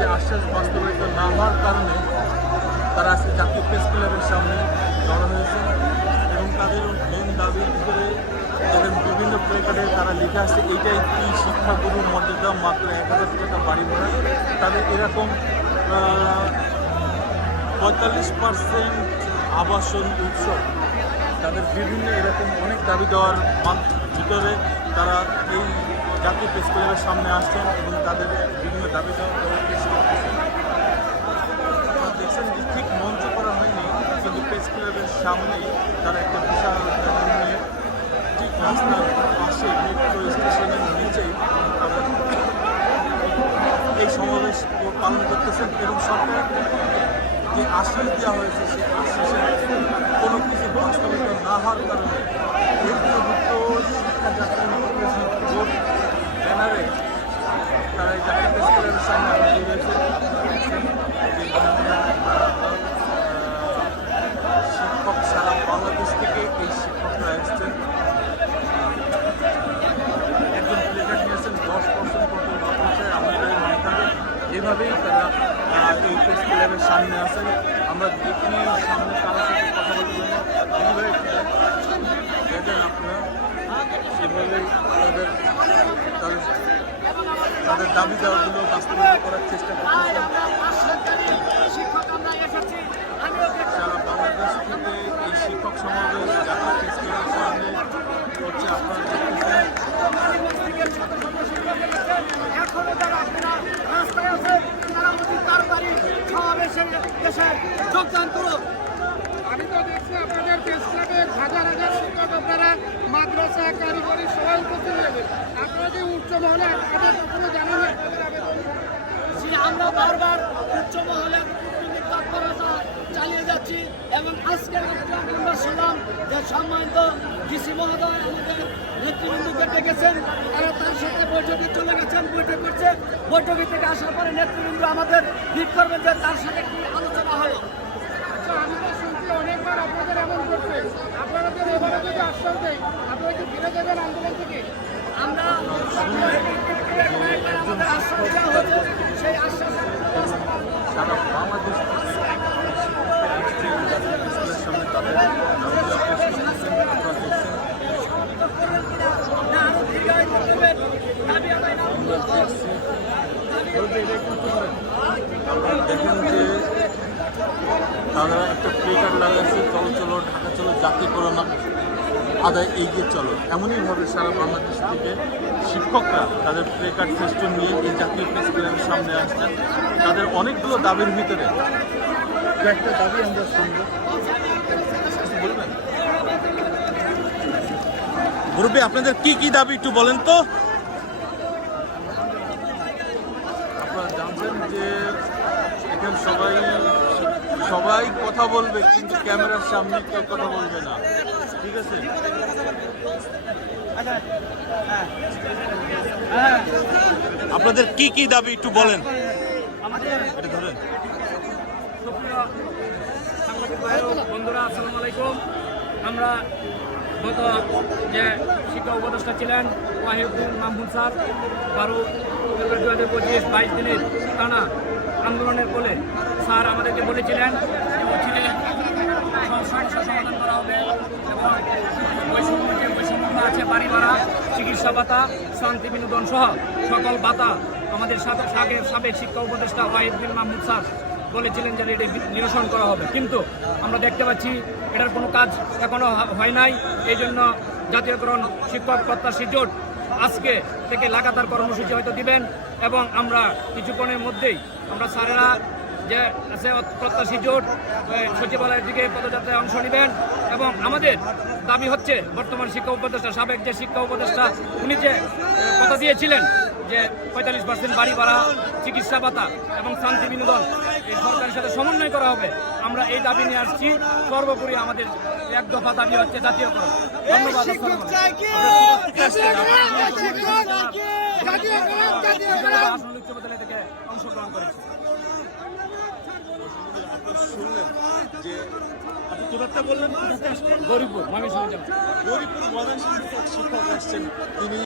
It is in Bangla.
সে আশ্বাস বাস্তবায়িত না হওয়ার কারণে তারা আজকে জাতীয় প্রেস ক্লাবের সামনে জড়ো হয়েছে এবং তাদের মেন দাবির ভিতরে তাদের বিভিন্ন প্লেকার্ডে তারা লিখে আসছে এইটাই কি শিক্ষাগুরুর মর্যাদা মাত্র ১,০০০ টাকা বাড়ি ভাড়া। তাদের এরকম ৪৫% আবাসন উৎসব, তাদের বিভিন্ন এরকম অনেক দাবি দেওয়ার ভিতরে তারা এই জাতীয় প্রেস ক্লাবের সামনে আসছেন এবং তাদের বিভিন্ন দাবি দেওয়ার দেখছেন যে ঠিক মঞ্চ করা হয়নি, কিন্তু প্রেস ক্লাবের সামনেই তারা একটা বিশাল নিয়ে ঠিক রাস্তার পাশে মেট্রো স্টেশনের নিচেই তারা এই সমাবেশ পালন করতেছেন এবং সরকার যে আশ্বাস দেওয়া হয়েছে সেই আশ্বাসের কোনো কিছু বাস্তবায়িত না হওয়ার কারণে ভুক্ত শিক্ষা যাত্রা বোর্ড ব্যানারে তারা এই জাতীয় প্রেস ক্লাবের সামনে হাজির হয়েছে। শিক্ষক সারা বাংলাদেশ থেকে এই শিক্ষকরা এসছেন, একজন প্লেকার্ড নিয়েছেন 10% পর্যন্ত অপচয় আমাদের মাথায়, এভাবেই তারা এই প্রেস ক্লাবের সামনে আসেন। আমরা দেখি সামনে কারোর সাথে কথা বলতে এইভাবে দেখেন আপনারা, সেভাবেই তাদের দাবি দেওয়াগুলো বাস্তবায়ন করার চেষ্টা করতেছেন। সারা বাংলাদেশ থেকে এই শিক্ষক সমাবেশ জাতীয় প্রেস ক্লাবের সামনে হচ্ছে। আপনারা আমি তো দেখছি আপনাদের প্রেস ক্লাবে হাজার হাজার শিক্ষক আপনারা মাদ্রাসা কারিগরি সবাই উপস্থিত হয়েছে। আপনারা যে উচ্চ মহলে আপনাদের কখনো জানেন না আপনাদের আবেদন? আমরা বারবার উচ্চ মহলে তৎপরতা চালিয়ে যাচ্ছি এবং আজকে আমরা শুনলাম যে সম্মানিত ডিসি মহোদয় আমাদের নেতৃবৃন্দকে ডেকেছেন, তারা তার সাথে বৈঠকে চলে গেছেন, বৈঠক করছে। বৈঠকে থেকে আসার পরে নেতৃবৃন্দ আমাদের ঠিক করবেন যে তার সাথে কি আলোচনা হলো। আমি তো শুনছি অনেকবার আপনাদের এমন করছে, আপনারা তো এবারে যদি আশ্বাস দেয় আপনারা কি ফিরে যাবেন আন্দোলন থেকে? আমরা আমাদের আশ্বাস দেওয়া হয়েছে, সেই আশ্বাস সারা বাংলাদেশ সামনে তাদের দেখেন যে তারা একটা প্লেকার্ড লাগাচ্ছে, চলো চলো ঢাকা চলো জাতীয়করণ আদায় এগিয়ে চলো। এমনইভাবে সারা বাংলাদেশ থেকে শিক্ষকরা তাদের প্লেকার্ড ফেস্টুন নিয়ে এই জাতীয় প্রেস ক্লাবের সামনে আসছেন। তাদের অনেকগুলো দাবির ভিতরে একটা দাবি আমরা শুনবো, বলবেন মুরব্বী আপনাদের কি কি দাবি একটু বলেন তো। আপনারা জানছেন যে এখানে সবাই কথা বলবে, কিন্তু ক্যামেরার সামনে কেউ কথা বলবে না, ঠিক আছে? আপনাদের কি কি দাবি একটু বলেন। এটা ধরেন। বন্ধুরা আসসালামু আলাইকুম। আমরা গত যে শিক্ষা উপদেষ্টা ছিলেন ওয়াহিদুল মাহমুদ স্যার 12 ফেব্রুয়ারি 2025 দিনের টানা আন্দোলনের ফলে স্যার আমাদেরকে বলেছিলেন সমস্যা সমাধান করা হবে এবং বৈষম্য আছে বাড়ি ভাড়া, চিকিৎসা ভাতা, শান্তি বিনোদন সহ সকল ভাতা আমাদের সাবেক শিক্ষা উপদেষ্টা ওয়াহিদুল মাহমুদ স্যার বলেছিলেন যে এটি নিরসন করা হবে, কিন্তু আমরা দেখতে পাচ্ছি এটার কোনো কাজ এখনো হয় নাই। এই জন্য জাতীয়করণ শিক্ষক প্রত্যাশী জোট আজকে থেকে লাগাতার কর্মসূচি হয়তো দিবেন এবং আমরা কিছুক্ষণের মধ্যেই আমরা স্যারেরা যে আছে প্রত্যাশী জোট সচিবালয়ের দিকে পদযাত্রায় অংশ নেবেন এবং আমাদের দাবি হচ্ছে বর্তমান শিক্ষা উপদেষ্টা সাবেক যে শিক্ষা উপদেষ্টা উনি যে কথা দিয়েছিলেন যে 45% বাড়ি ভাড়া, চিকিৎসা ভাতা এবং শান্তি বিনোদন এই সরকারের সাথে সমন্বয় করা হবে। আমরা এই দাবি নিয়ে আসছি। সর্বোপরি আমাদের এক দফা দাবি হচ্ছে জাতীয়করণ। ধন্যবাদ। আসল উচ্চ বিদ্যালয় থেকে অংশগ্রহণ করেছি। শুনলেন যে আপনি কোথাটা বললেন, গরিবপুর ময়মনসিংহ গরিবপুর ময়মনসিংহ শিক্ষক আসছেন তিনি।